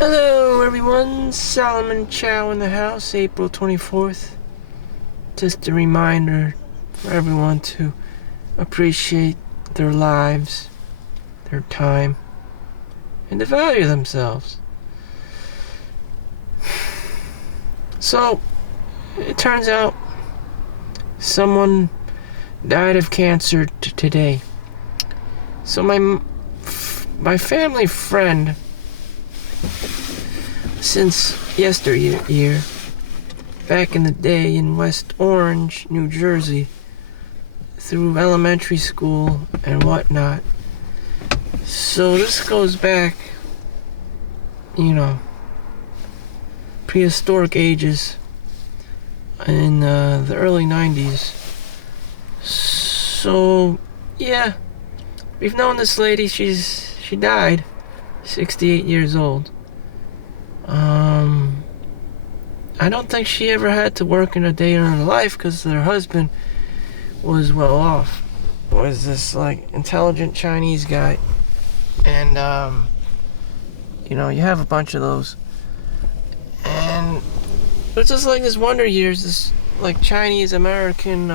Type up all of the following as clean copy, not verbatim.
Hello everyone, Solomon Chau in the house, April 24th. Just a reminder for everyone to appreciate their lives, their time, and to value themselves. So, it turns out someone died of cancer today. So my family friend since yesteryear, back in the day in West Orange, New Jersey, through elementary school and whatnot. So this goes back, prehistoric ages in the early 90s. So, yeah, we've known this lady. She died, 68 years old. I don't think she ever had to work in a day in her life because her husband was well off. Was this like intelligent Chinese guy, and you have a bunch of those, and it's just like this Wonder Years, this like Chinese American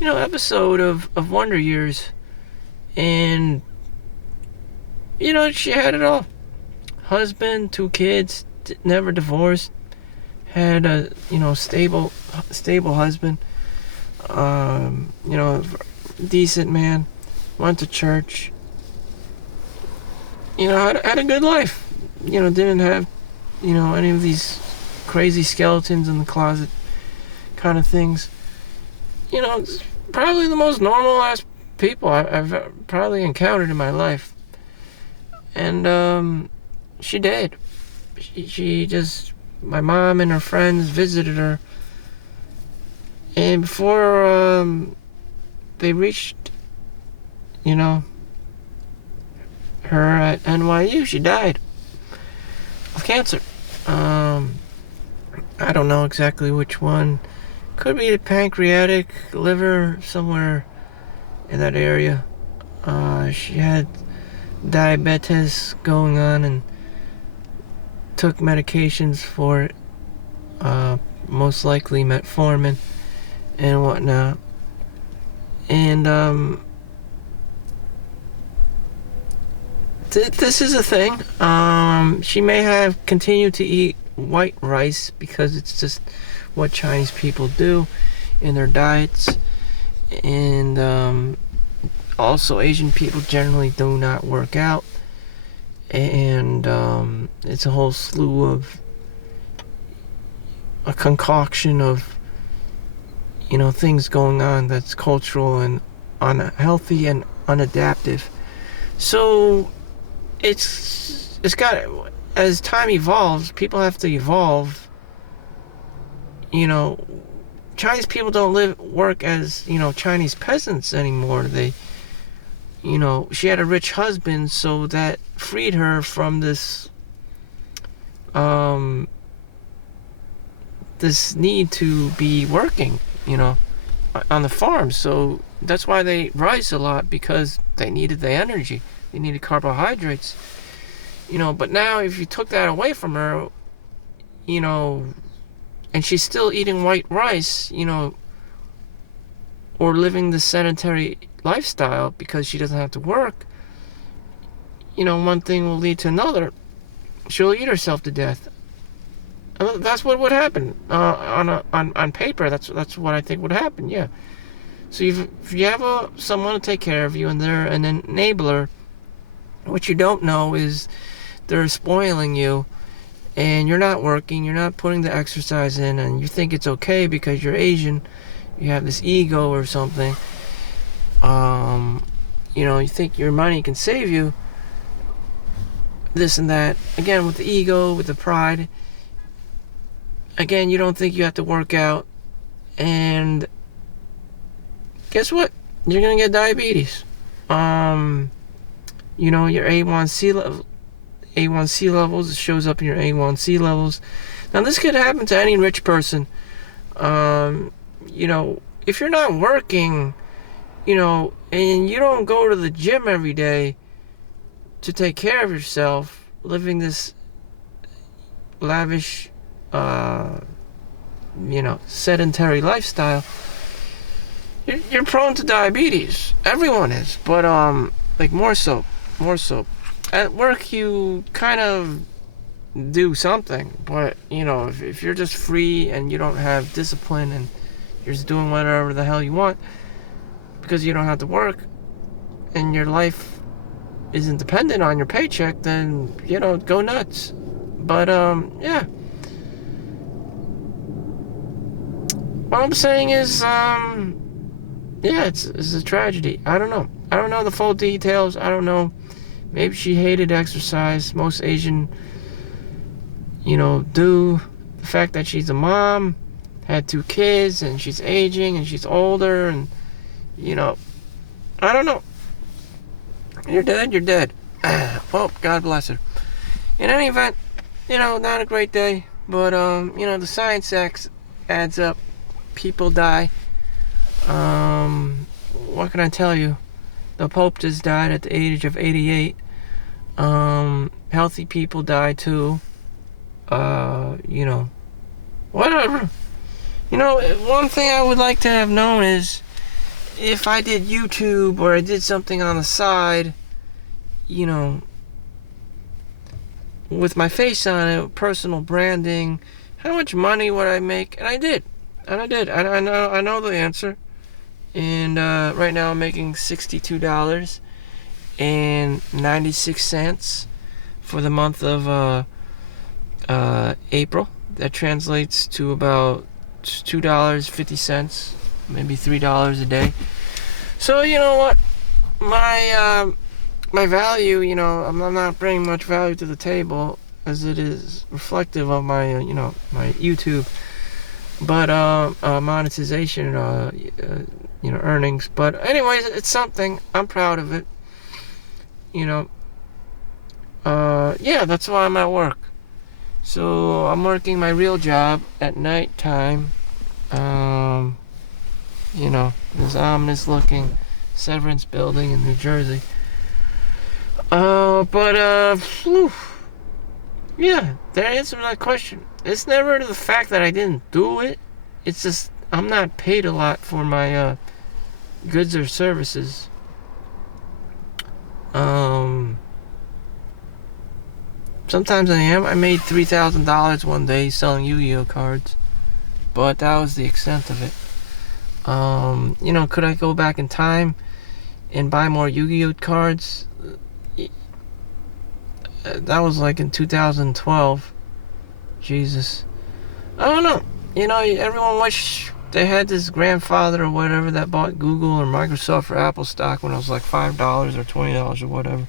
episode of Wonder Years, and she had it all. Husband, 2 kids, never divorced, had a stable husband, decent man, went to church, had a good life, didn't have any of these crazy skeletons in the closet kind of things. It's probably the most normal ass people I've probably encountered in my life. And she died. She just, my mom and her friends visited her, and before they reached her at NYU, she died of cancer. I don't know exactly which one. Could be the pancreatic, liver, somewhere in that area. She had diabetes going on and took medications for it, most likely metformin and whatnot. And this is a thing. She may have continued to eat white rice because it's just what Chinese people do in their diets. And also Asian people generally do not work out. And it's a whole slew of a concoction of things going on that's cultural and unhealthy and unadaptive. So it's got, as time evolves, people have to evolve. Chinese people don't work as Chinese peasants anymore. She had a rich husband, so that freed her from this this need to be working, on the farm. So that's why they rise a lot, because they needed the energy. They needed carbohydrates. But now if you took that away from her, and she's still eating white rice, or living the sedentary lifestyle because she doesn't have to work, one thing will lead to another. She'll eat herself to death. That's what would happen. On paper, that's what I think would happen. Yeah. So if you have someone to take care of you and they're an enabler, what you don't know is they're spoiling you, and you're not working, you're not putting the exercise in, and you think it's okay because you're Asian, you have this ego or something. You think your money can save you, this and that. Again, with the ego, with the pride. Again, you don't think you have to work out, and guess what? You're gonna get diabetes. Your A1C levels, it shows up in your A1C levels. Now, this could happen to any rich person. If you're not working, and you don't go to the gym every day to take care of yourself, living this lavish, sedentary lifestyle, you're prone to diabetes. Everyone is, but like more so. At work, you kind of do something, but if you're just free and you don't have discipline and you're just doing whatever the hell you want because you don't have to work and your life isn't dependent on your paycheck, then go nuts. But yeah, what I'm saying is yeah, it's a tragedy. I don't know the full details. I don't know, maybe she hated exercise. Most Asian do. The fact that she's a mom, had 2 kids, and she's aging, and she's older, and, I don't know. You're dead. Well, God bless her. In any event, not a great day, but, the science adds up. People die. What can I tell you? The Pope just died at the age of 88. Healthy people die too. Whatever. One thing I would like to have known is if I did YouTube or I did something on the side, with my face on it, personal branding, how much money would I make? And I did. I know the answer. And right now I'm making $62.96 for the month of April. That translates to about $2.50, maybe $3 a day. So you know what, my value, I'm not bringing much value to the table as it is reflective of my my YouTube, but monetization, earnings. But anyways, it's something. I'm proud of it. Yeah, that's why I'm at work. So I'm working my real job at night time. This ominous looking Severance building in New Jersey. Whew, yeah, that answers that question. It's never the fact that I didn't do it. It's just I'm not paid a lot for my goods or services. Sometimes I am. I made $3,000 one day selling Yu-Gi-Oh cards, but that was the extent of it. Could I go back in time and buy more Yu-Gi-Oh cards? That was like in 2012. Jesus. I don't know. Everyone wish they had this grandfather or whatever that bought Google or Microsoft or Apple stock when it was like $5 or $20 or whatever.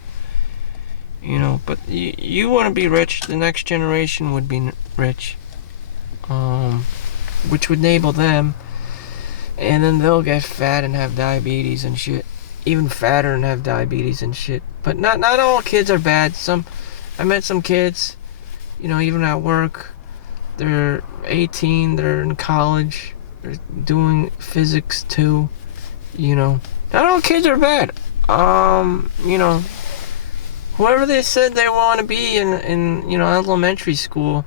But you want to be rich. The next generation would be rich. Which would enable them. And then they'll get fat and have diabetes and shit. Even fatter and have diabetes and shit. But not all kids are bad. I met some kids, even at work. They're 18, they're in college, they're doing physics too. Not all kids are bad. Whoever they said they want to be in elementary school,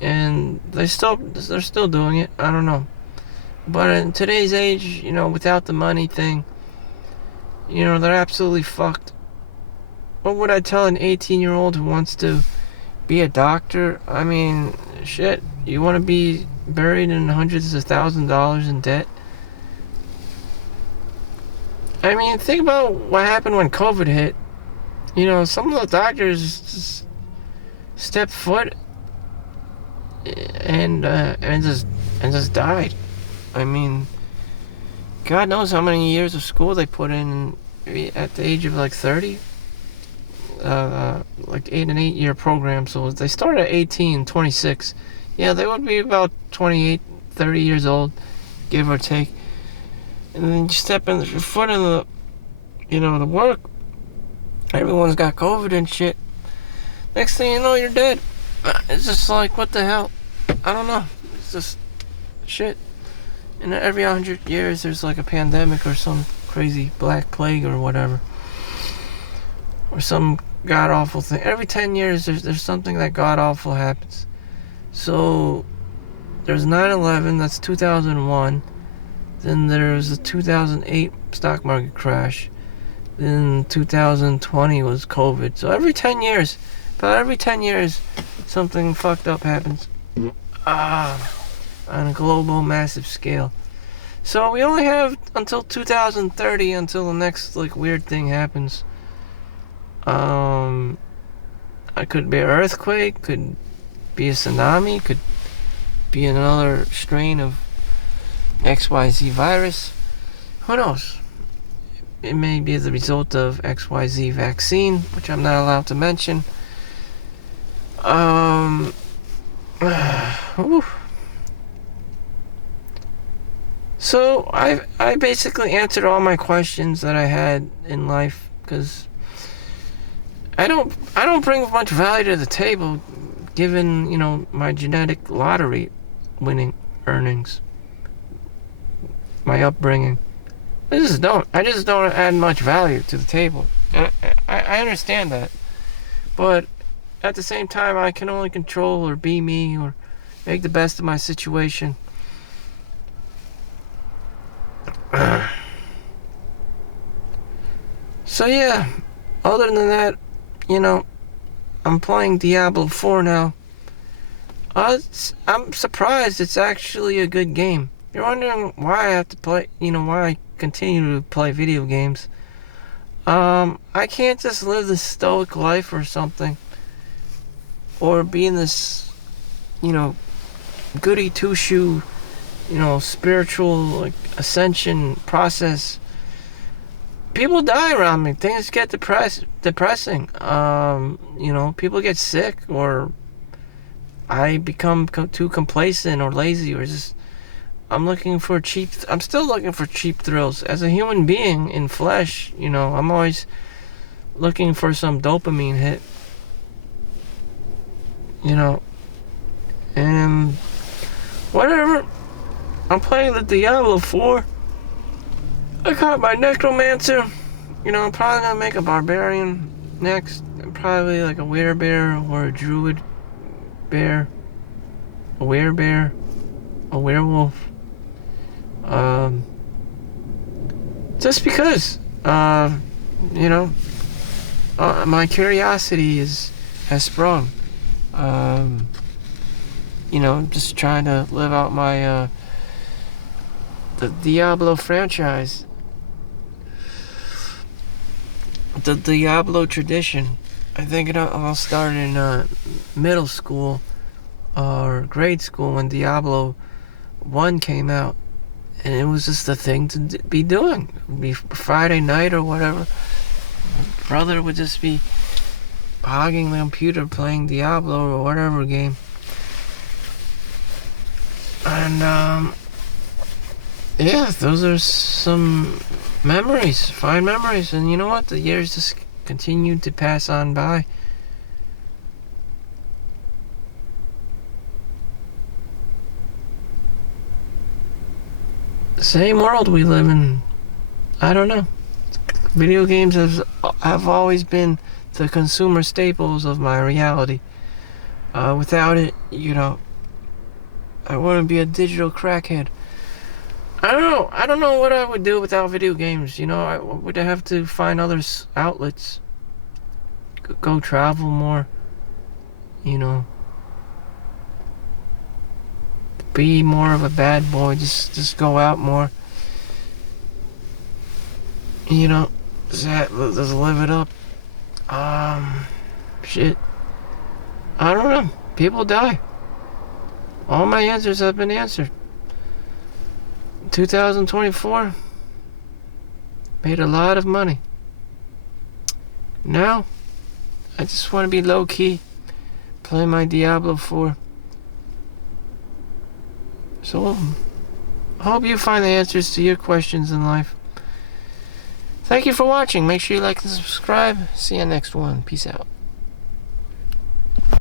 and they're still doing it. I don't know. But in today's age, without the money thing, they're absolutely fucked. What would I tell an 18-year-old who wants to be a doctor? I mean, shit, you want to be buried in hundreds of thousands of dollars in debt? I mean, think about what happened when COVID hit. Some of the doctors just stepped foot and just died. I mean, God knows how many years of school they put in at the age of like 30. Like an 8-year program. So they start at 18, 26. Yeah, they would be about 28, 30 years old, give or take. And then you step in your foot in the, the work. Everyone's got COVID and shit. Next thing you know, you're dead. It's just like, what the hell? I don't know. It's just shit. And every 100 years, there's like a pandemic or some crazy black plague or whatever. Or some god-awful thing. Every 10 years, there's something that god-awful happens. So, there's 9/11, that's 2001. Then there's the 2008 stock market crash. Then 2020 was COVID. So about every 10 years, something fucked up happens. On a global, massive scale. So we only have until 2030 until the next weird thing happens. It could be an earthquake, could be a tsunami, could be another strain of XYZ virus. Who knows? It may be the result of XYZ vaccine, which I'm not allowed to mention. So I basically answered all my questions that I had in life, because I don't bring much value to the table, given my genetic lottery winning earnings, my upbringing. I just don't add much value to the table, and I understand that, but at the same time, I can only control or be me or make the best of my situation. So yeah, other than that, I'm playing Diablo 4 now. I'm surprised it's actually a good game. You're wondering why I have to play, why I continue to play video games. I can't just live this stoic life or something, or be in this, goody two-shoe, spiritual ascension process. People die around me. Things get depressing. People get sick, or I become too complacent or lazy, or just I'm still looking for cheap thrills. As a human being in flesh, I'm always looking for some dopamine hit. And whatever. I'm playing the Diablo 4. I caught my necromancer. I'm probably gonna make a barbarian next. Probably like a werebear or a druid bear. A werebear. A werewolf. Just because. My curiosity has sprung. Just trying to live out my the Diablo franchise, the Diablo tradition. I think it all started in middle school or grade school when Diablo 1 came out, and it was just the thing to be doing. It'd be Friday night or whatever. My brother would just be hogging the computer playing Diablo or whatever game. And yeah, those are some memories, fine memories. And you know what? The years just continued to pass on by. The same world we live in. I don't know. Video games have always been the consumer staples of my reality. Without it, I wouldn't be a digital crackhead. I don't know what I would do without video games. I would have to find other outlets. Go travel more. Be more of a bad boy. Just go out more. Just live it up. Shit. I don't know. People die. All my answers have been answered. 2024, made a lot of money. Now, I just want to be low-key, play my Diablo 4. So, I hope you find the answers to your questions in life. Thank you for watching. Make sure you like and subscribe. See you next one. Peace out.